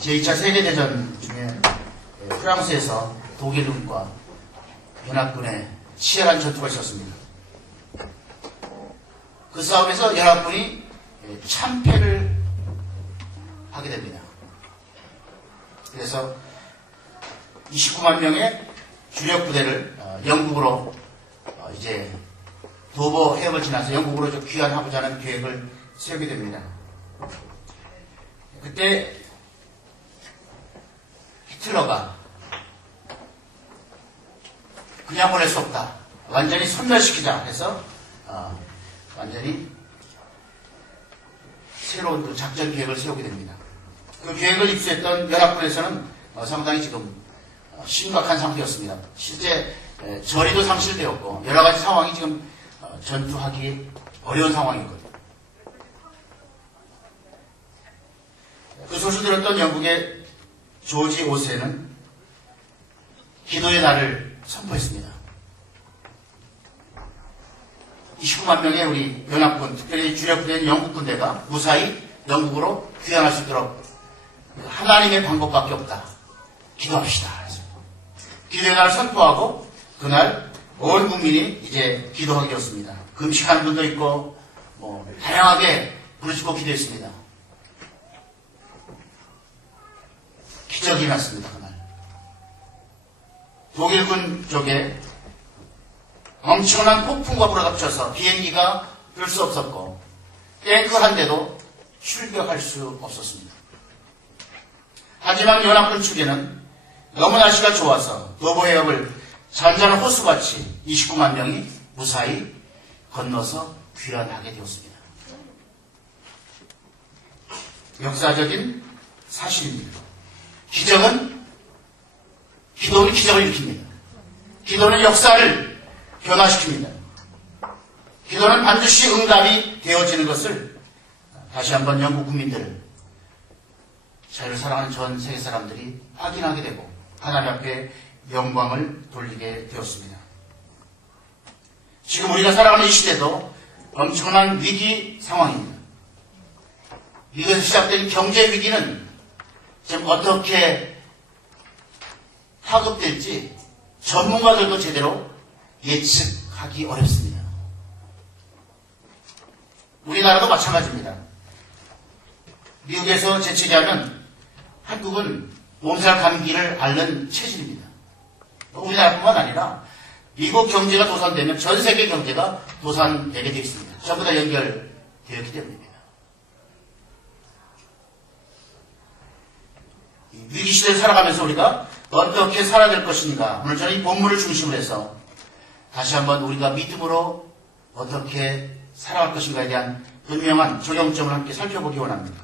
제2차 세계대전 중에 프랑스에서 독일군과 연합군의 치열한 전투가 있었습니다. 그 싸움에서 연합군이 참패를 하게 됩니다. 그래서 29만 명의 주력 부대를 영국으로 이제 도보 해협을 지나서 영국으로 귀환하고자 하는 계획을 세우게 됩니다. 그때 히틀러가 그냥 보낼 수 없다. 완전히 섬멸시키자 해서 완전히 새로운 그 작전 계획을 세우게 됩니다. 그 계획을 입수했던 연합군에서는 상당히 지금 심각한 상태였습니다. 실제 저리도 상실되었고 여러 가지 상황이 지금 전투하기 어려운 상황이거든요. 그 소식을 들었던 영국의 조지 5세는 기도의 날을 선포했습니다. 29만 명의 우리 연합군, 특별히 주력 부대인 영국 군대가 무사히 영국으로 귀환할 수 있도록 하나님의 방법밖에 없다. 기도합시다. 기도의 날을 선포하고 그날 온 국민이 이제 기도하게 되었습니다. 금식하는 분도 있고 다양하게 부르짖고 기도했습니다. 기적이 났습니다. 그날 독일군 쪽에 엄청난 폭풍과 불어 닥쳐서 비행기가 뜰 수 없었고 탱크 한 대도 출격할 수 없었습니다. 하지만 연합군 측에는 너무 날씨가 좋아서 도보 해협을 잔잔한 호수같이 29만 명이 무사히 건너서 귀환하게 되었습니다. 역사적인 사실입니다. 기도는 기적을 일으킵니다. 기도는 역사를 변화시킵니다. 기도는 반드시 응답이 되어지는 것을 다시 한번 영국 국민들을 자유를 사랑하는 전 세계 사람들이 확인하게 되고 하나님 앞에 영광을 돌리게 되었습니다. 지금 우리가 살아가는 이 시대도 엄청난 위기 상황입니다. 미국에서 시작된 경제 위기는 지금 어떻게 파급될지 전문가들도 제대로 예측하기 어렵습니다. 우리나라도 마찬가지입니다. 미국에서 재채기하면 한국은 몸살 감기를 앓는 체질입니다. 우리나라뿐만 아니라 미국 경제가 도산되면 전 세계 경제가 도산되게 되어 있습니다. 전부 다 연결되었기 때문입니다. 위기시대를 살아가면서 우리가 어떻게 살아야 될 것인가, 오늘 저는 이 본문을 중심으로 해서 다시 한번 우리가 믿음으로 어떻게 살아갈 것인가에 대한 분명한 적용점을 함께 살펴보기 원합니다.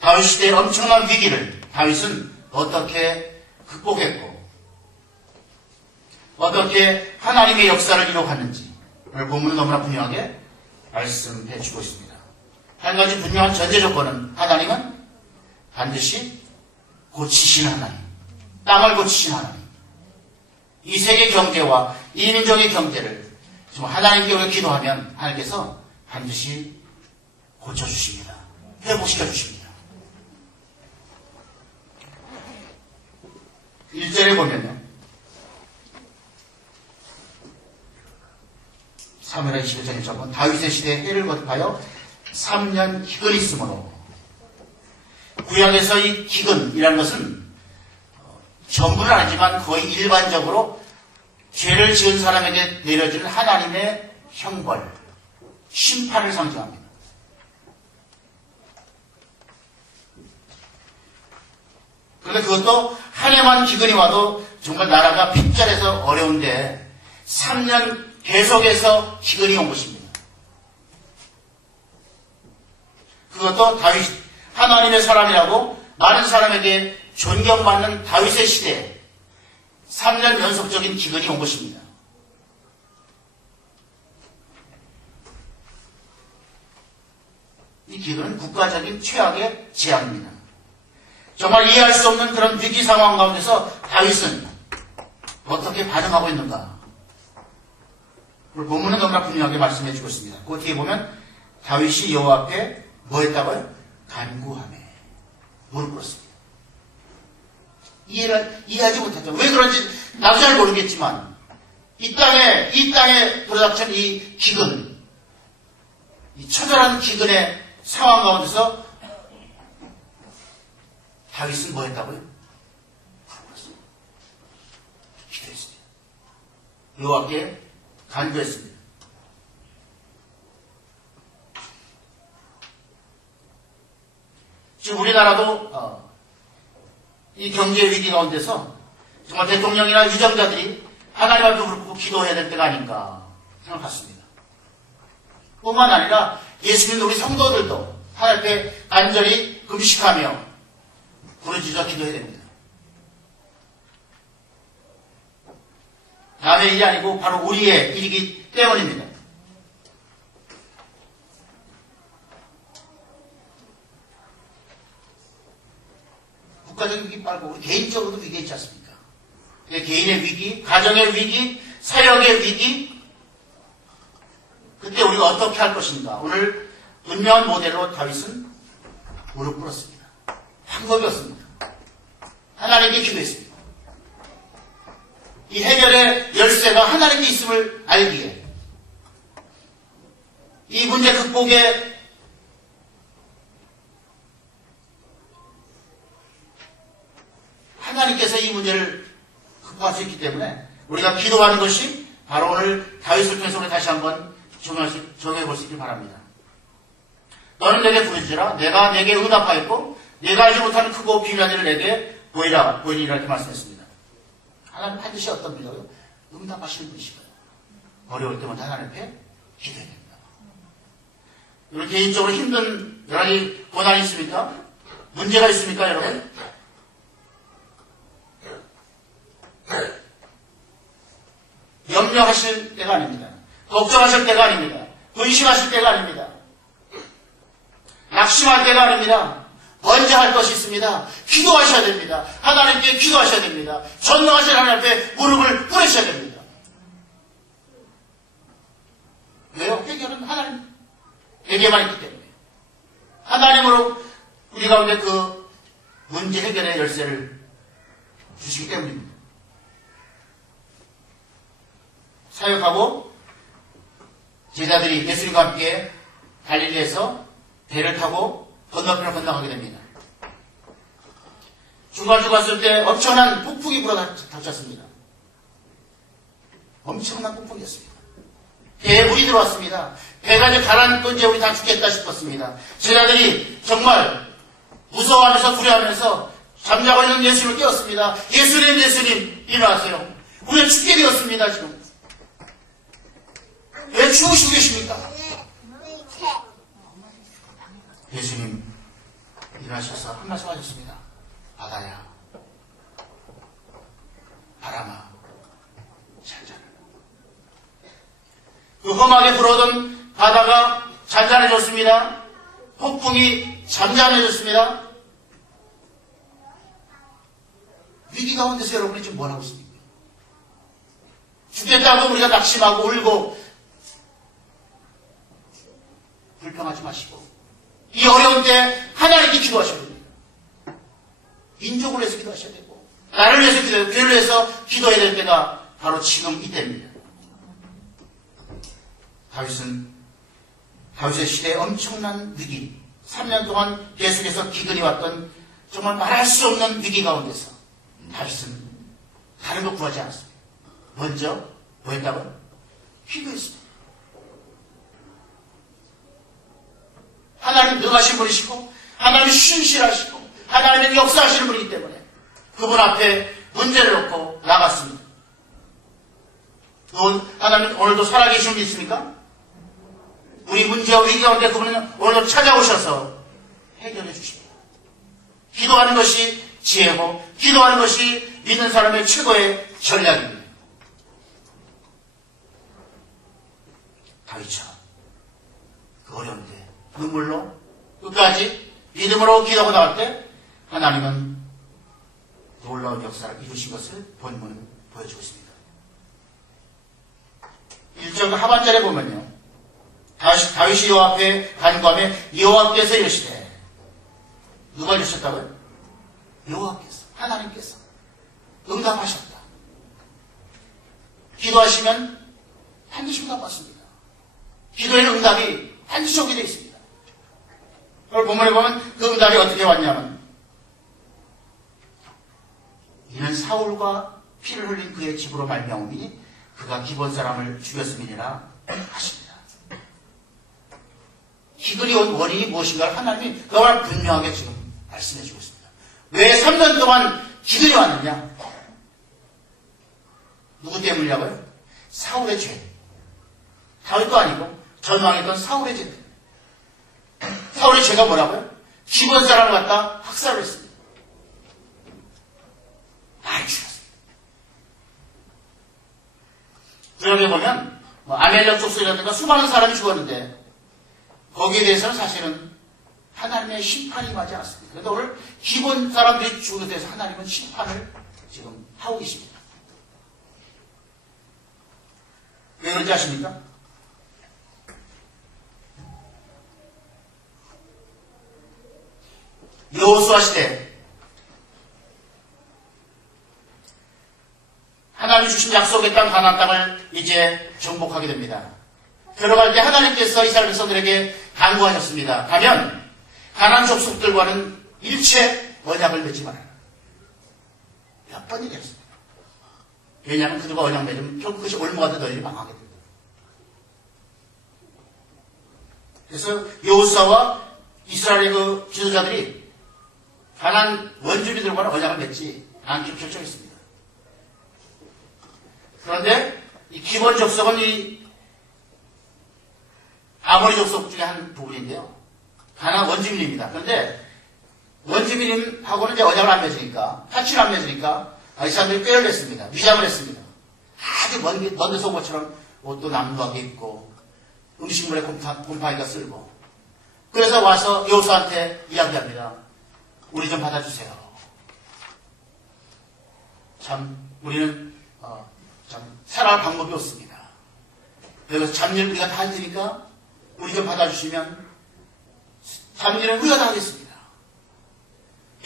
다윗 시대의 엄청난 위기를 다윗은 어떻게 극복했고 어떻게 하나님의 역사를 이뤄갔는지 오늘 본문은 너무나 분명하게 말씀해 주고 있습니다. 한 가지 분명한 전제 조건은 하나님은 반드시 고치시는 하나님, 땅을 고치시는 하나님, 이 세계 경제와 이 민족의 경제를 정말 하나님께 우리가 기도하면 하나님께서 반드시 고쳐주십니다. 회복시켜 주십니다. 1절에 보면요, 사무엘하 21장 1절 다윗의 시대에 해를 거듭하여 3년 기근이 있으므로, 구약에서 이 기근이라는 것은 전부는 아니지만 거의 일반적으로 죄를 지은 사람에게 내려지는 하나님의 형벌, 심판을 상징합니다. 그런데 그것도 한 해만 기근이 와도 정말 나라가 핍절해서 어려운데 3년 계속해서 기근이 온 것입니다. 그것도 다윗, 하나님의 사람이라고 많은 사람에게 존경받는 다윗의 시대에 3년 연속적인 기근이 온 것입니다. 이 기근은 국가적인 최악의 재앙입니다. 정말 이해할 수 없는 그런 위기 상황 가운데서 다윗은 어떻게 반응하고 있는가? 오늘 본문은 너무나 분명하게 말씀해 주고 있습니다. 그 뒤에 보면 다윗이 여호와 앞에 뭐 했다고요? 간구하며. 무릎 꿇었습니다. 이해하지 못했죠. 왜 그런지 나도 잘 모르겠지만 이 땅에 들어닥친 이 기근, 이 처절한 기근의 상황 가운데서 다윗은 뭐 했다고요? 기도했습니다. 여호와께 간구했습니다. 지금 우리나라도 이 경제 위기 가운데서 정말 대통령이나 유정자들이 하나님 앞에 무릎 꿇고 기도해야 될 때가 아닌가 생각했습니다. 뿐만 아니라 예수님 우리 성도들도 하나님 앞에 간절히 금식하며 부르짖어 기도해야 됩니다. 남의 일이 아니고 바로 우리의 일이기 때문입니다. 국가적인 위기 말고 우리 개인적으로도 위기가 있지 않습니까? 개인의 위기, 가정의 위기, 사역의 위기, 그때 우리가 어떻게 할 것인가. 오늘 분명한 모델로 다윗은 무릎 꿇었습니다. 방법이 없습니다. 하나님께 기도했습니다. 이 해결의 열쇠가 하나님께 있음을 알기에 이 문제 극복에 하나님께서 이 문제를 극복할 수 있기 때문에 우리가 기도하는 것이 바로 오늘 다윗을 통해서 우리 다시 한번 적용해 볼 수 있길 바랍니다. 너는 내게 부르짖으라. 내가 내게 응답하였고 내가 알지 못하는 크고 비밀한 일을 내게 보이리라 이렇게 말씀했습니다. 하나님 반드시 어떤 분이요? 응답하시는 분이시거든요. 어려울 때마다 하나님 앞에 기도해야 됩니다. 여러분 개인적으로 힘든 여러 가지 고난이 있습니까? 문제가 있습니까 여러분? 염려하실 때가 아닙니다. 걱정하실 때가 아닙니다. 근심하실 때가 아닙니다. 낙심할 때가 아닙니다. 먼저 할 것이 있습니다. 기도하셔야 됩니다. 하나님께 기도하셔야 됩니다. 전능하신 하나님 앞에 무릎을 꿇으셔야 됩니다. 왜요? 해결은 하나님에게만 있기 때문에. 하나님으로 우리 가운데 그 문제 해결의 열쇠를 주시기 때문입니다. 사역하고 제자들이 예수님과 함께 갈릴리에서 배를 타고 건너편을 건너가게 됩니다. 중간쯤 갔을 때 엄청난 폭풍이 불어닥쳤습니다. 엄청난 폭풍이었습니다. 배에 물이 들어왔습니다. 배가 이제 가라앉고 이제 우리 다 죽겠다 싶었습니다. 제자들이 정말 무서워하면서 두려워하면서 잠자고 있는 예수님을 깨웠습니다. 예수님 일어나세요. 우리가 죽게 되었습니다 지금. 왜 죽으시고 계십니까? 예수님 일어나셔서 한 말씀 하셨습니다. 바다야, 바람아, 잔잔해. 그 험하게 불어오던 바다가 잔잔해졌습니다. 폭풍이 잠잠해졌습니다. 위기 가운데서 여러분이 지금 뭘 하고 있습니까? 죽겠다고 우리가 낙심하고 울고 불평하지 마시고 이 어려운 때 하나님께 기도하셔야 됩니다. 인족을 위해서 기도하셔야 되고 나를 위해서 기도해야 되고 교회를 위해서 기도해야 될 때가 바로 지금 이때입니다. 다윗의 시대에 엄청난 위기 3년 동안 계속해서 기근이 왔던 정말 말할 수 없는 위기 가운데서 다윗은 다른 거 구하지 않았습니다. 먼저 뭐 했다고요? 기도했습니다. 하나님 능하신 분이시고 하나님이 신실하시고 하나님의 역사하시는 분이기 때문에 그분 앞에 문제를 놓고 나갔습니다. 하나님 오늘도 살아계신 분 있습니까? 우리 문제와 위기 가운데 그분은 오늘도 찾아오셔서 해결해 주십니다. 기도하는 것이 지혜고 기도하는 것이 믿는 사람의 최고의 전략입니다. 다윗처럼 그 어려운데 눈물로 끝까지 믿음으로 기도하고 나갈 때 하나님은 놀라운 역사를 이루신 것을 본문은 보여주고 있습니다. 1절 하반절에 보면요. 다윗이 여호와 앞에 간구하며 여호와께서 이르시되 누가 이르셨다고요? 여호와께서, 하나님께서 응답하셨다. 기도하시면 반드시 응답받습니다. 기도에는 응답이 반드시 오게 되어 있습니다. 오늘 본문에 보면 그 응답이 어떻게 왔냐면, 이는 사울과 피를 흘린 그의 집으로 말미암으니 그가 기본 사람을 죽였음이니라 하십니다. 기근이 온 원인이 무엇인가를 하나님이 너무나 분명하게 지금 말씀해 주고 있습니다. 왜 3년 동안 기근이 왔느냐? 누구 때문이라고요? 사울의 죄. 다윗도 아니고 전왕이던 사울의 죄. 사울의 죄가 뭐라고요? 기본 사람을 갖다 학살을 했습니다. 많이 죽였습니다. 구약에 보면 아멜렉 족속이라든가 수많은 사람이 죽었는데 거기에 대해서는 사실은 하나님의 심판이 임하지 않았습니다. 그런데 오늘 기본 사람들이 죽은 데서 하나님은 심판을 지금 하고 계십니다. 왜 그런지 아십니까? 여호수아 시대 하나님이 주신 약속의 땅 가나안 땅을 이제 정복하게 됩니다. 들어갈 때 하나님께서 이스라엘 백성들에게 당부하셨습니다. 가면 가나안 족속들과는 일체 언약을 맺지 말아라. 몇 번 얘기했습니다. 왜냐하면 그들과 언약 맺으면 결국 그것이 올무가 돼 너희들이 망하게 됩니다. 그래서 여호수아와 이스라엘의 그 지도자들이 가나안 원주민들과는 언약을 맺지 않기로 결정했습니다. 그런데 이 기본 족속은 이 아모리 족속 중에 한 부분인데요. 가나안 원주민입니다. 그런데 원주민하고는 이제 언약을 안 맺으니까, 파치를 안 맺으니까 이 사람들이 꾀를 냈습니다. 위장을 했습니다. 아주 먼 데서 온 것처럼 옷도 남루하게 입고 음식물에 곰팡이가 쓸고, 그래서 와서 여호수아한테 이야기합니다. 우리 좀 받아주세요. 참 우리는 참 살아갈 방법이 없습니다. 그래서 잡일 우리가 다 할 테니까 우리 좀 받아주시면 잡일은 우리가 다 하겠습니다.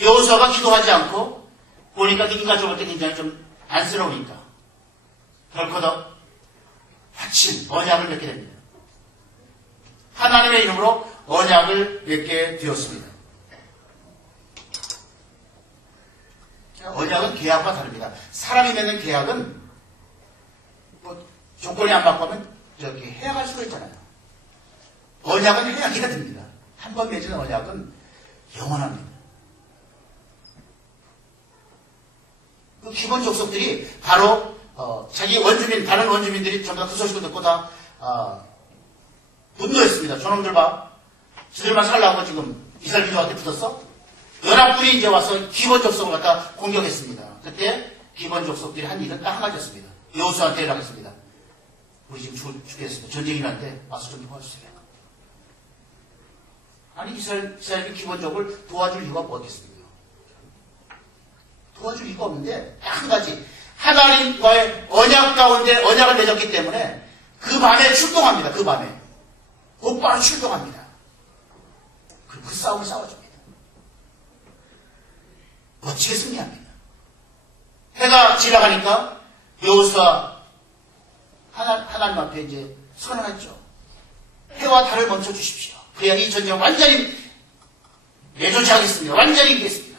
여호수아가 기도하지 않고 보니까 인간적으로 볼 때 굉장히 좀 안쓰러우니까 덜커덕 하친 언약을 맺게 됩니다. 하나님의 이름으로 언약을 맺게 되었습니다. 언약은 계약과 다릅니다. 사람이 맺는 계약은 뭐 조건이 안 맞고면 저기 해약할 수가 있잖아요. 언약은 해약해야 됩니다. 한 번 맺은 언약은 영원합니다. 그 기본 족속들이 바로 자기 원주민, 다른 원주민들이 전부 다 그 소식을 듣고 다 분노했습니다. 저놈들 봐. 지들만 살라고 지금 이스라엘 민족한테 붙었어? 연합군이 이제 와서 기본 족속을 갖다 공격했습니다. 그때 기본 족속들이 한 일은 딱 한 가지였습니다. 여호수아한테 연락했습니다. 우리 지금 죽겠습니다. 전쟁이 나는데 와서 좀 도와주세요. 아니 이스라엘이 기본적으로 도와줄 이유가 뭐겠습니까? 도와줄 이유가 없는데 딱 한 가지. 하나님과의 언약 가운데 언약을 맺었기 때문에 그 밤에 출동합니다. 그 밤에. 곧바로 출동합니다. 그 싸움을 싸워줍니다. 멋지게 승리합니다. 해가 지나가니까 여호수아 하나님 앞에 이제 선언했죠. 해와 달을 멈춰 주십시오. 그래야 이 전쟁을 완전히 내조치 하겠습니다. 완전히 이기겠습니다.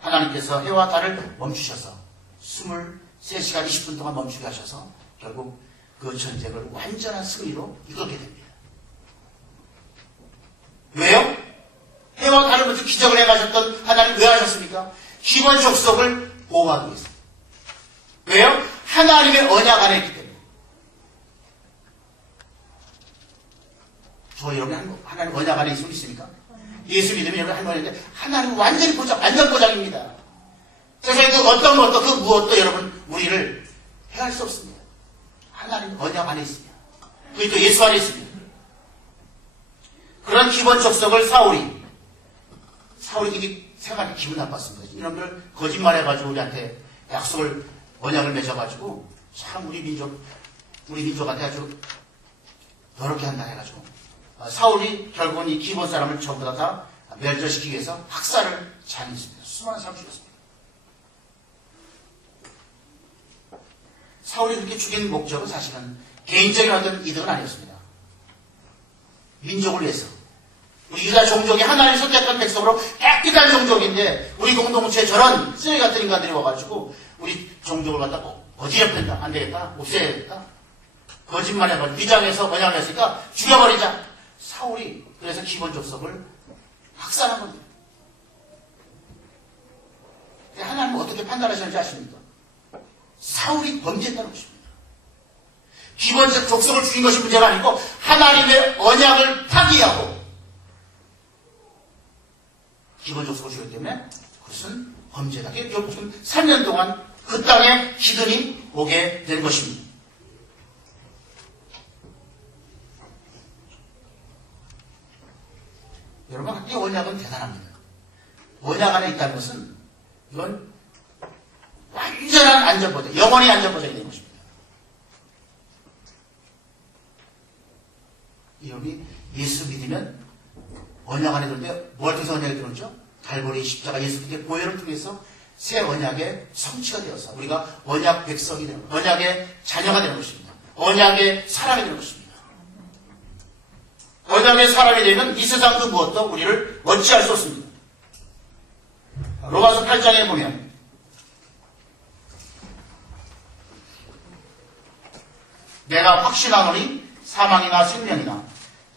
하나님께서 해와 달을 멈추셔서 23시간 20분 동안 멈추게 하셔서 결국 그 전쟁을 완전한 승리로 이끌게 됩니다. 왜요? 해와 달을 멈춰 기적을 행하셨던 하나님 왜 하셨습니까? 기본 족속을 보호하기 위해서. 왜요? 하나님의 언약 안에 있기 때문에. 저 여러분 하나님 언약 안에 있으면 있습니까? 예수 믿으면 여러분 하나님인데 하나님 완전히 보장, 안전 보장입니다. 세상에 그 어떤 것도 그 무엇도 여러분 우리를 해할 수 없습니다. 하나님 언약 안에 있습니다. 그리고 예수 안에 있습니다. 그런 기본 족속을 사울이 이게 생각이 기분 나빴습니다. 이놈들 거짓말해가지고 우리한테 약속을 언약을 맺어가지고 참 우리 민족한테 아주 더럽게 한다 해가지고 사울이 결국은 이 기본 사람을 전부 다 멸절시키기 위해서 학살을 장했습니다. 수많은 사람을 죽였습니다. 사울이 그렇게 죽인 목적은 사실은 개인적인 어떤 이득은 아니었습니다. 민족을 위해서. 우리 유다 종족이 하나님 선택한 백성으로 깨끗한 종족인데 우리 공동체에 저런 쓰레기 같은 인간들이 와가지고 우리 종족을 갖다 어지럽힌다. 안 되겠다. 없애야겠다. 거짓말해가지고 위장해서 언약을 했으니까 죽여버리자. 사울이 그래서 기본 족속을 학살한 겁니다. 하나님은 어떻게 판단하시는지 아십니까? 사울이 범죄했다는 것입니다. 기본적 족속을 죽인 것이 문제가 아니고 하나님의 언약을 파기하고 기본 족속을 죽였기 때문에 그것은 범죄다. 결국 지금 3년 동안 그 땅에 기근이 오게 된 것입니다. 여러분, 이 언약은 대단합니다. 언약 안에 있다는 것은 이건 완전한 안전보장, 영원히 안전보장이 되는 것입니다. 여러분이 예수 믿으면 언약 안에 들 때 뭘 통해서 언약이 들었죠? 갈보리 십자가 예수 그리스도의 보혈을 통해서 새 언약의 성취가 되어서 우리가 언약 백성이 되는 것, 언약의 자녀가 되는 것입니다. 언약의 사람이 되는 것입니다. 언약의 사람이 되면 이 세상 그 무엇도 우리를 어찌할 수 없습니다. 로마서 8장에 보면 내가 확신하노니 사망이나 생명이나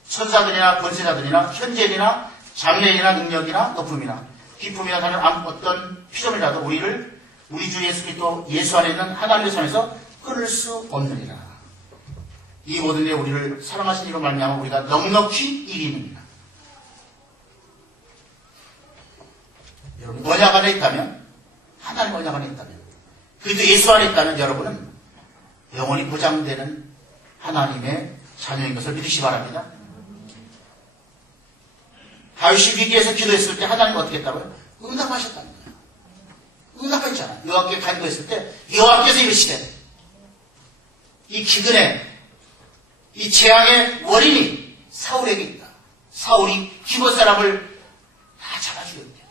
천사들이나 권세자들이나 현재이나 장래이나 능력이나 높음이나 기품이나 다른 어떤 피조물이라도 우리를 우리 주 예수 그리스도 예수 안에 있는 하나님의 손에서 끊을 수 없느니라. 이 모든 게 우리를 사랑하신 이로 말미암아 우리가 넉넉히 이기느니라. 여러분 언약 안에 있다면 하나님 언약 안에 있다면 그리스도 예수 안에 있다면 여러분은 영원히 보장되는 하나님의 자녀인 것을 믿으시기 바랍니다. 다윗이 위기에서 기도했을 때 하나님 어떻게 했다고요? 응답하셨다는 거예요. 응답했잖아요. 여호와께 간구했을 때 여호와께서 이르시되 이 기근에 이 재앙의 원인이 사울에게 있다. 사울이 기본 사람을 다 잡아 죽였대.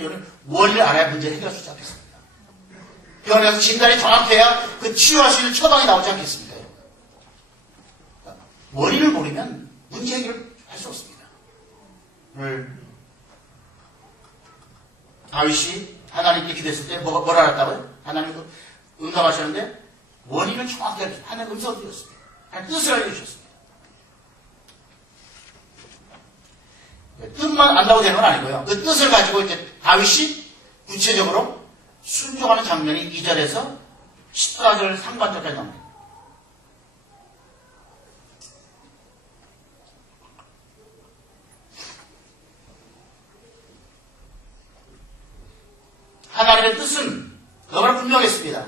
여러분 원인을 알아야 문제를 해결할 수 있지 않겠습니까? 병원에서 진단이 정확해야 그 치료할 수 있는 처방이 나오지 않겠습니까? 원인을 모르면 문제 해결을 할 수 없습니다. 오늘 다윗이 하나님께 기도했을 때 뭐라 알았다고요? 하나님 응답하셨는데 원인을 정확히 알려주셨어요. 하나님 음성을 드렸습니다. 하나님 뜻을 알려주셨습니다. 뜻만 안다고 되는 건 아니고요. 그 뜻을 가지고 이제 다윗이 구체적으로 순종하는 장면이 2절에서 14절 상반절까지 나옵니다. 하나님의 뜻은 너무나 분명했습니다.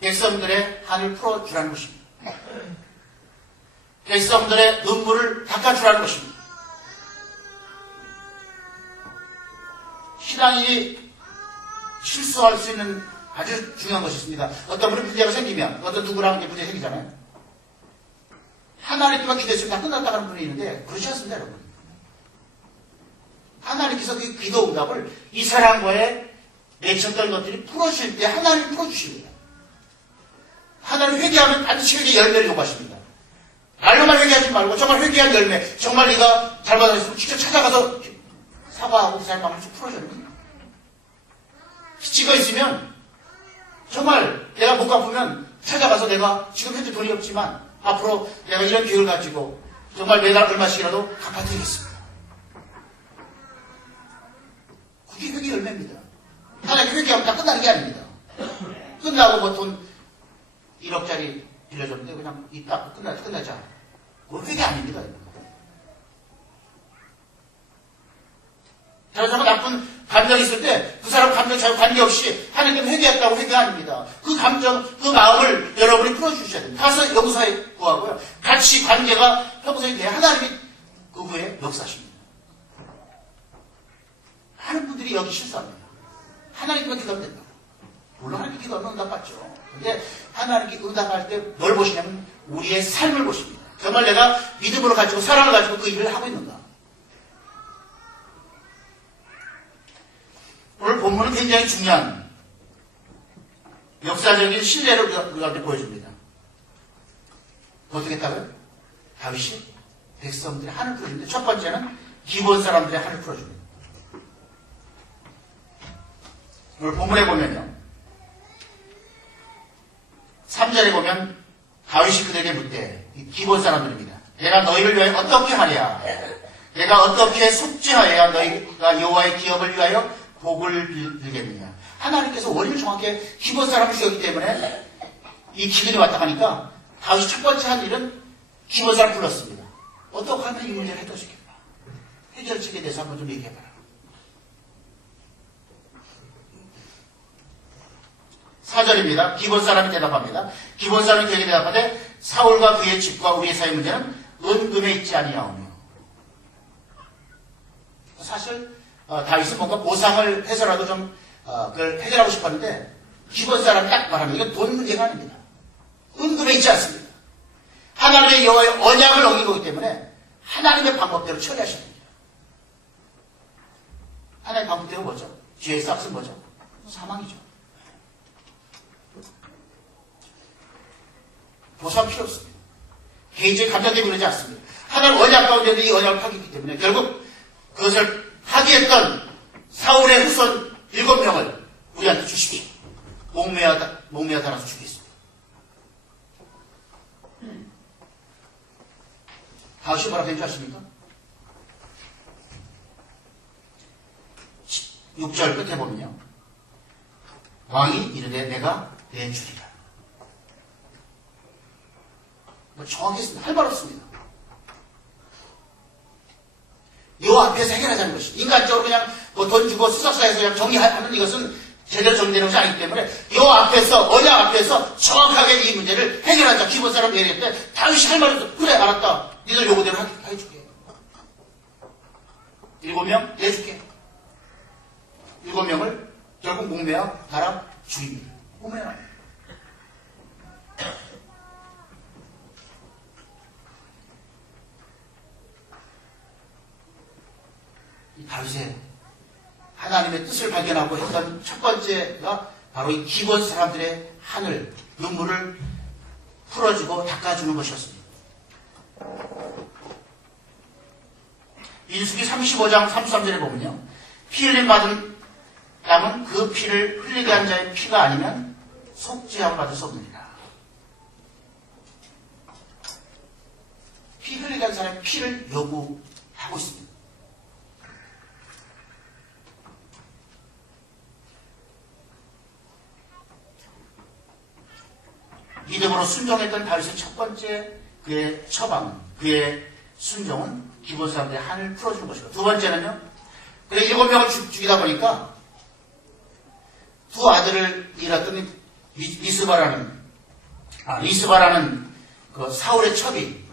백성들의 한을 풀어주라는 것입니다. 백성들의 눈물을 닦아주라는 것입니다. 신앙이 실수할 수 있는 아주 중요한 것이 있습니다. 어떤 분이 문제가 생기면 어떤 누구랑 이제 문제가 생기잖아요. 하나님께만 기도했으면 다 끝났다는 분이 있는데 그렇지 않습니다, 여러분. 하나님께서 그 기도 응답을 이 사람과의 맺혔던 것들이 풀어질 때 하나님이 풀어주십니다. 하나님 회개하면 반드시 회개 열매를 요구하십니다. 말로만 회개하지 말고 정말 회개한 열매, 정말 네가 잘못했으면 직접 찾아가서 사과하고 그 사람 마음을 좀 풀어줘야 됩니다. 찍어 있으면 정말 내가 못 갚으면 찾아가서 내가 지금 현재 돈이 없지만 앞으로 내가 이런 기회를 가지고 정말 매달 얼마씩이라도 갚아드리겠습니다. 그게 회개 열매입니다. 하나님 회개하면 다 끝나는 게 아닙니다. 끝나고 뭐 돈 1억짜리 빌려줬는데 그냥 이따 끝나자. 그건 회개 아닙니다. 다른 사람 나쁜 감정이 있을 때 그 사람 감정 잘 관계없이 하나님께 회개했다고 회개 아닙니다. 그 감정, 그 마음을 여러분이 풀어주셔야 됩니다. 가서 용서에 구하고요. 같이 관계가 평소에 돼야 하나님이 그 후에 역사하십니다. 많은 분들이 여기 실수합니다. 하나님께만 기도하면 된다. 물론 하나님께 기도하면 응답받죠. 근데 하나님께 응답할 때 뭘 보시냐면 우리의 삶을 보십니다. 정말 내가 믿음으로 가지고 사랑을 가지고 그 일을 하고 있는가? 오늘 본문은 굉장히 중요한 역사적인 신뢰를 우리한테 보여줍니다. 어떻게 했다고요? 다윗이 백성들의 한을 풀어줍니다. 첫 번째는 기본 사람들의 한을 풀어줍니다. 오늘 본문에 보면요. 3절에 보면 다윗이 그들에게 묻되, 기본 사람들입니다. 내가 너희를 위하여 어떻게 하랴? 내가 어떻게 속죄하여야 너희가 여호와의 기업을 위하여 복을 빌겠느냐? 하나님께서 원인을 정확하게 기본 사람을 주셨기 때문에 이 기근이 왔다 하니까 다윗이 첫 번째 한 일은 기본 사람 불렀습니다. 어떻게 하면 이 문제를 해결할 수 있겠나? 해결책에 대해서 한번 좀 얘기해봐라. 4절입니다. 기본 사람이 대답합니다. 기본 사람이 그에게 대답하되 사울과 그의 집과 우리의 사이 문제는 은금에 있지 아니하오며. 사실 다윗은 뭔가 보상을 해서라도 좀 그걸 해결하고 싶었는데 기본 사람이 딱 말하면 이건 돈 문제가 아닙니다. 은금에 있지 않습니다. 하나님의 여호와의 언약을 어기고 있기 때문에 하나님의 방법대로 처리하셔야 됩니다. 하나님의 방법대로 뭐죠? 죄의 싹은 뭐죠? 사망이죠. 보상 필요 없습니다. 개인적인 감정 때문에 그러지 않습니다. 하나님 언약 가운데 이 언약을 파기했기 때문에 결국 그것을 파기했던 사울의 후손 7명을 우리한테 주십시오. 목매어 달아서 주겠습니다. 다윗이 뭐라고 했는지 아십니까? 6절 끝에 보면요. 왕이 이르되 내가 내 주리라. 정확했습니다. 할 말 없습니다. 요 앞에서 해결하자는 것이 인간적으로 그냥 돈 주고 수석사에서 그냥 정리하는 이것은 제대로 정리되는 것이 아니기 때문에 요 앞에서 언약 앞에서 정확하게 이 문제를 해결하자. 기본 사람 얘기했는데 다윗이 할 말이 없어. 그래 알았다. 니들 요구대로 해줄게. 7명 내줄게. 7명을 결국 목매어 달아 죽입니다. 목매어. 다윗의 하나님의 뜻을 발견하고 했던 첫 번째가 바로 이 기본 사람들의 한을, 눈물을 풀어주고 닦아주는 것이었습니다. 민수기 35장 33절에 보면요. 피 흘림 받은 양은 그 피를 흘리게 한 자의 피가 아니면 속죄함을 받을 수 없느니라. 피 흘리게 한 사람의 피를 요구하고 있습니다. 믿음으로 순종했던 다윗의 첫 번째 그의 처방, 그의 순종은 기본 사람들의 한을 풀어주는 것이고, 두 번째는요, 그래 7명을 죽이다 보니까 두 아들을 잃었던 리스바라는 그 사울의 첩이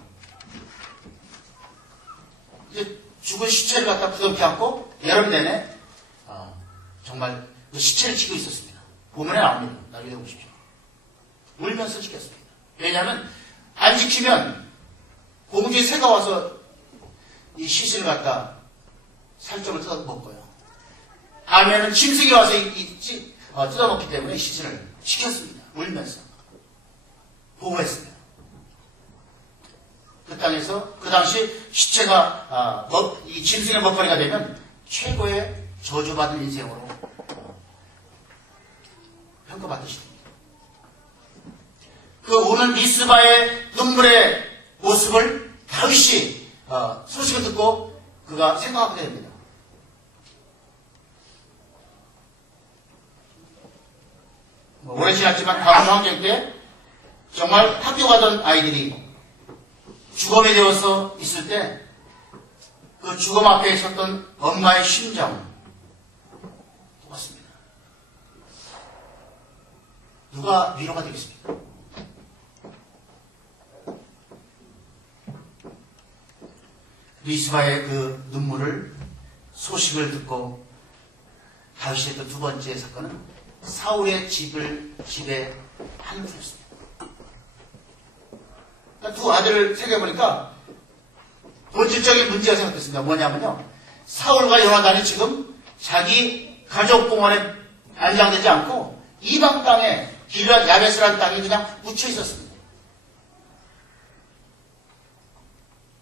이제 죽은 시체를 갖다 부둥켜 안고 여름 내내 정말 그 시체를 지고 있었습니다. 보면에 나옵니다. 나중에 보십시오. 울면서 지켰습니다. 왜냐하면 안 지키면 공주의 새가 와서 이 시신을 갖다 살점을 뜯어먹고요. 아니면은 짐승이 와서 뜯어먹기 때문에 시신을 지켰습니다. 울면서 보호했습니다. 그 땅에서 그 당시 시체가 이 짐승의 먹거리가 되면 최고의 저주받은 인생으로 평가받으십니다. 그 우는 미스바의 눈물의 모습을 다윗이 소식을 듣고 그가 생각하게 됩니다. 오래 지났지만 다음 황제 때 정말 학교 가던 아이들이 죽음에 되어서 있을 때 그 죽음 앞에 있었던 엄마의 심정 똑같습니다. 누가 위로가 되겠습니까? 리스바의 그 눈물을 소식을 듣고 다윗이 했던 두 번째 사건은 사울의 집에 한을 풀었습니다. 두 아들을 새겨보니까 본질적인 문제가 생각됐습니다. 뭐냐면요. 사울과 요나단이 지금 자기 가족 공원에 안장되지 않고 이방 땅에 길앗 야베스라는 땅에 그냥 묻혀 있었습니다.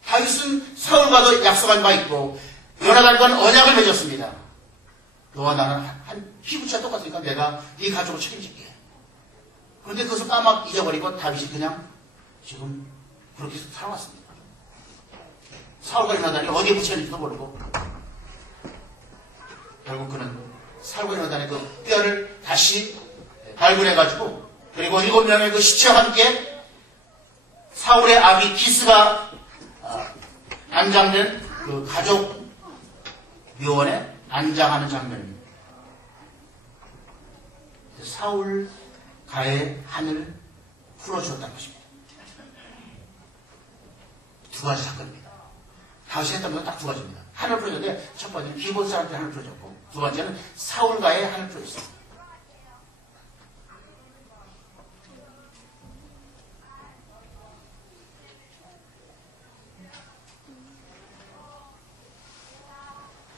다윗은 사울과도 약속한 바 있고 요나단과는 언약을 맺었습니다. 너와 나는 한 피부차 똑같으니까 내가 네 가족을 책임질게. 그런데 그것을 까막 잊어버리고 다윗이 그냥 지금 그렇게 살아왔습니다. 사울과 요나단이 어디에 묻혀있는지도 모르고 결국 그는 사울과 요나단의 그 뼈를 다시 발굴해가지고 그리고 7명의 그 시체와 함께 사울의 아비 기스가 안장된 그 가족 묘원에 안장하는 장면입니다. 사울 가의 한을 풀어주었다는 것입니다. 두 가지 사건입니다. 다윗이 했던 건 딱 두 가지입니다. 한을 풀어줬는데 첫 번째는 기본 사람들의 한을 풀어줬고 두 번째는 사울 가의 한을 풀어줬습니다.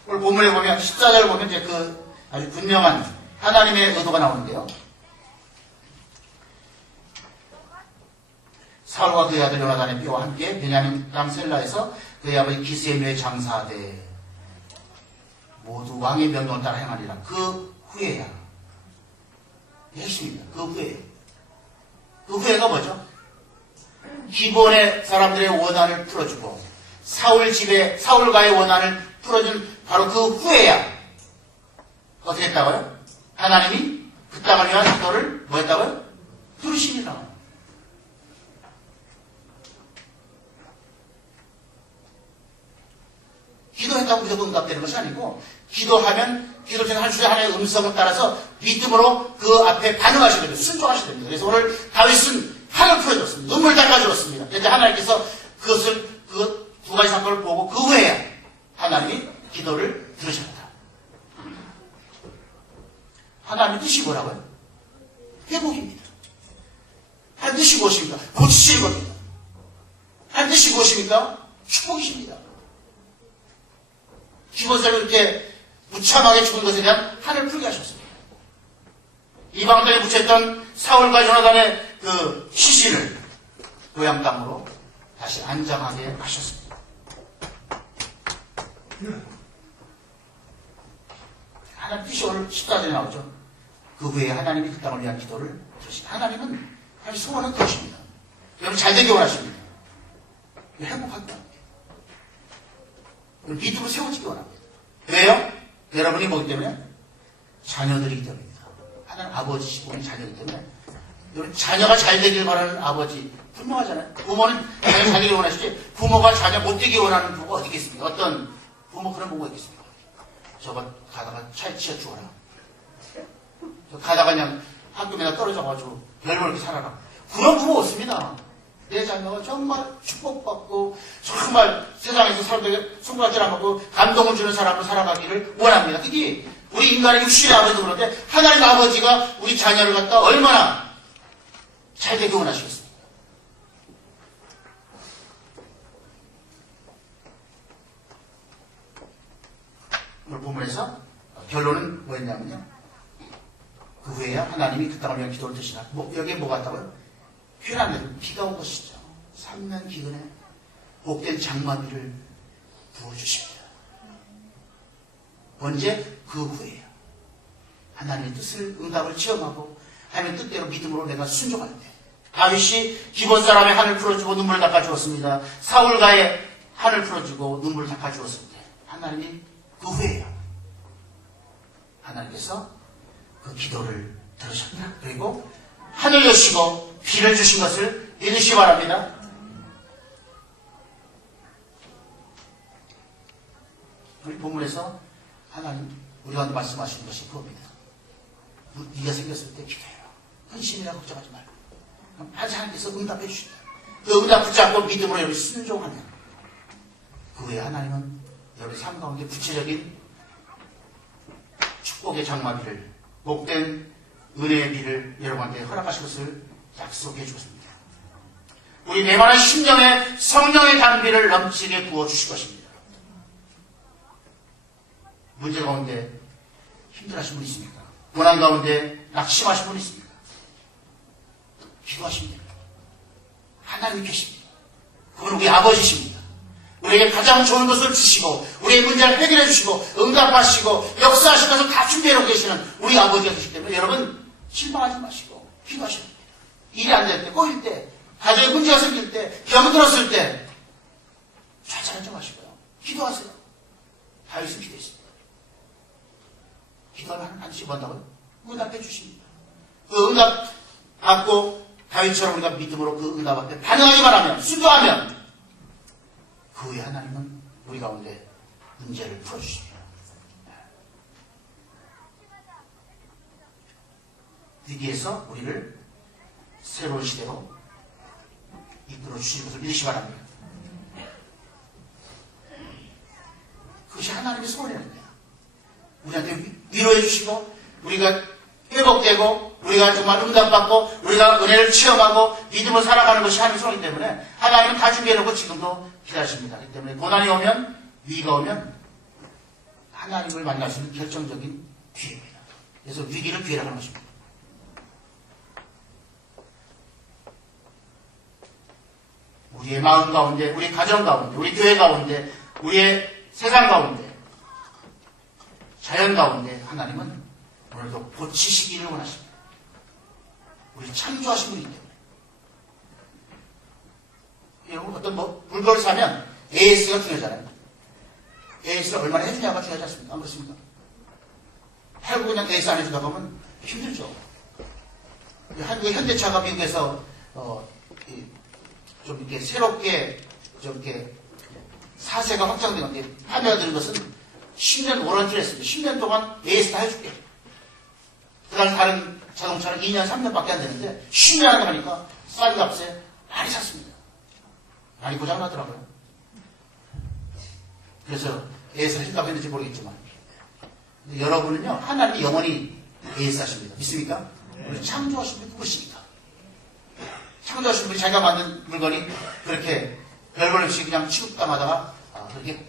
오늘 본문에 보면 14절을 보면 이제 그 아주 분명한 하나님의 의도가 나오는데요. 사울과 그의 아들 요나단의 뼈와 함께 베냐민 땅 셀라에서 그의 아버지 기스의 묘에 장사하되 모두 왕의 명령을 따라 행하리라. 그 후에야. 핵심입니다. 그 후에. 그 후에가 뭐죠? 기본의 사람들의 원한을 풀어주고 사울가의 원한을 풀어준 바로 그 후에야 어떻게 했다고요? 하나님이 그 땅을 위한 기도를 뭐 했다고요? 들으시니라. 기도했다고 무조건 응답되는 것이 아니고 기도하면 기도 중에 한 주에 하나의 음성을 따라서 믿음으로 그 앞에 반응하셔야 됩니다. 순종하셔야 됩니다. 그래서 오늘 다윗은 한을 풀어줬습니다. 눈물 닦아주었습니다. 그런데 하나님께서 그것을 그 두 가지 사건을 보고 그 후에 하나님이 기도를 들으셨다. 하나님의 뜻이 뭐라고요? 회복입니다. 한 뜻이 무엇입니까? 고치시는 겁니다. 한 뜻이 무엇입니까? 축복이십니다. 기본적으로 이렇게 무참하게 죽은 것에 대한 한을 풀게 하셨습니다. 이방 땅에 묻혀있던 사울과 요나단의 그 시신을 고향 땅으로 다시 안장하게 하셨습니다. 하나님 뜻이 오늘 14절에 나오죠. 그 후에 하나님이 그 땅을 위한 기도를 들으십니다. 하나님은 소원은 들으십니다. 여러분 잘되기 원하십니다. 행복하기 원합니다. 믿음으로 세워지기 원합니다. 왜요? 여러분이 뭐기 때문에? 자녀들이기 때문입니다. 하나님 아버지시고 우리 자녀이기 때문에 여러분 자녀가 잘 되길 바라는 아버지 분명하잖아요. 부모는 자녀 잘 되길 원하시지 부모가 자녀 못 되길 원하는 부모가 어디 있겠습니까? 어떤 부모 그런 부모가 있겠습니까? 저거 가다가 차에 치여 죽어라. 저 가다가 그냥 학교에다 떨어져가지고 별로 이렇게 살아라. 그런 부모 없습니다. 내 자녀가 정말 축복받고 정말 세상에서 사람들에게 손가락질 안 받고 감동을 주는 사람으로 살아가기를 원합니다. 그게 우리 인간의 육신의 아버지도 그런데 하나님 아버지가 우리 자녀를 갖다 얼마나 잘 되게 원하시겠습니까? 오늘 본문에서 결론은 뭐였냐면요. 그 후에야 하나님이 그 땅을 위한 기도를 드시나. 여기에 뭐 같다고요? 휘라면 비가 온 것이죠. 3년 기근에 복된 장마비를 부어주십니다. 언제? 그 후에요. 하나님의 뜻을 응답을 체험하고 하나님의 뜻대로 믿음으로 내가 순종할 때 다윗이 기본 사람의 한을 풀어주고 눈물을 닦아주었습니다. 사울가의 한을 풀어주고 눈물을 닦아주었을 때 하나님이 그 후에요. 하나님께서 그 기도를 들으셨다. 그리고 하늘 여시고 비를 주신 것을 믿으시기 바랍니다. 우리 본문에서 하나님 우리한테 말씀하시는 것이 그겁니다. 네가 생겼을 때 기도해라. 헌신이라 걱정하지 말고 하나님께서 응답해 주신다. 그 응답 붙잡고 믿음으로 여러분이 순종하면 그 후에 하나님은 여러분의 삶 가운데 구체적인 축복의 장마비를 복된 은혜의 비를 여러분한테 허락하실 것을 약속해 주었습니다. 우리 메마른 심령에 성령의 단비를 넘치게 부어주실 것입니다. 문제 가운데 힘들어하신 분 있습니까? 고난 가운데 낙심하신 분 있습니까? 기도하시면 됩니다. 하나님이 계십니다. 그건 우리 아버지십니다. 우리에게 가장 좋은 것을 주시고 우리의 문제를 해결해 주시고 응답하시고 역사하시면서 다 준비해놓고 계시는 우리 아버지가 계시기 때문에 여러분 실망하지 마시고 기도하셔야 됩니다. 일이 안 될 때, 꼬일 때, 가정에 문제가 생길 때, 병들었을 때 좌절하지 좀 마시고요. 기도하세요. 다윗은 기도했습니다. 기도하면 하나님 반드시 뭔다고요? 응답해 주십니다. 그 응답 받고 다윗처럼 우리가 믿음으로 그 응답 앞에 반응하기만 하면, 순종하면 그 후에 하나님은 우리 가운데 문제를 풀어주십니다. 위기에서 우리를 새로운 시대로 이끌어 주실 것을 믿으시기 바랍니다. 그것이 하나님의 소원입니다. 우리한테 위로해 주시고 우리가 회복되고 우리가 정말 응답받고 우리가 은혜를 체험하고 믿음을 살아가는 것이 하나님의 소원이기 때문에 하나님은 다 준비해놓고 지금도 기다리십니다. 그렇기 때문에 고난이 오면 위기가 오면 하나님을 만날 수 있는 결정적인 기회입니다. 그래서 위기를 기회라고 하는 것입니다. 우리의 마음 가운데, 우리 가정 가운데, 우리 교회 가운데, 우리의 세상 가운데, 자연 가운데 하나님은 오늘도 고치시기를 원하십니다. 우리 창조하신 분이기 때문에. 여러분 어떤 물건을 사면 AS가 중요하잖아요. AS를 얼마나 해주냐가 중요하지 않습니까? 안 그렇습니까? 팔고 그냥 AS 안 해주다 보면 힘들죠. 한국의 현대차가 미국에서 좀 이렇게 새롭게 좀 이렇게 사세가 확장된 건데 판매가 되는 것은 10년 워런티를 했습니다. 10년 동안 AS 다 해줄게. 그 다음 다른 자동차는 2년, 3년밖에 안 되는데 10년 하다 보니까 싼 값에 많이 샀습니다. 많이 고장나더라고요. 그래서 AS를 해준다고 했는지 모르겠지만 여러분은요 하나님이 영원히 AS 하십니다. 믿습니까? 우리 창조하신 분이 누구십니까? 창조하신 분이 자기가 만든 물건이 그렇게 별볼 없이 그냥 취급당하다가 그렇게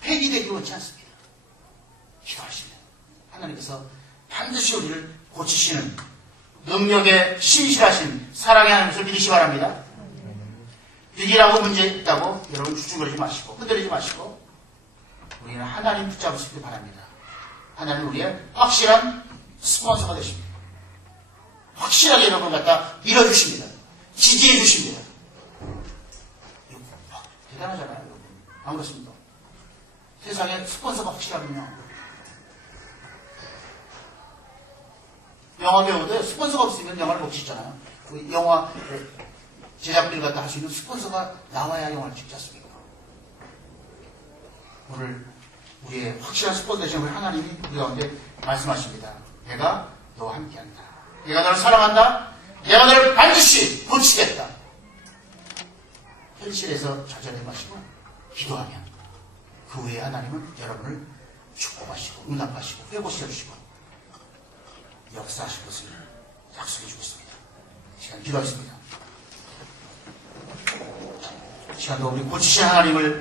폐기되기 원치 않습니다. 기도하시면 하나님께서 반드시 우리를 고치시는 능력에 신실하신 사랑의 하나님을 믿으시기 바랍니다. 위기라고 문제 있다고 여러분 주춤거리지 마시고 흔들리지 마시고 우리는 하나님 붙잡으시길 바랍니다. 하나님 우리의 확실한 스폰서가 되십니다. 확실하게 여러분을 갖다 밀어주십니다. 지지해 주십니다. 대단하잖아요, 여러분. 안 그렇습니까? 세상에 스폰서가 확실하면요. 영화 배우도 스폰서가 없으면 영화를 못 찍잖아요. 영화 제작비를 갖다 할 수 있는 스폰서가 나와야 영화를 찍지 않습니까? 오늘 우리의 확실한 스폰서 되시는 하나님이 우리 가운데 말씀하십니다. 내가 너와 함께한다. 내가 너를 사랑한다. 내가 너를 반드시 고치겠다. 현실에서 좌절하지 마시고 기도하면 그 후에 하나님은 여러분을 축복하시고 응답하시고 회복시켜주시고 역사하실 것을 약속해 주겠습니다. 시간 기도하겠습니다. 시간도 우리 고치신 하나님을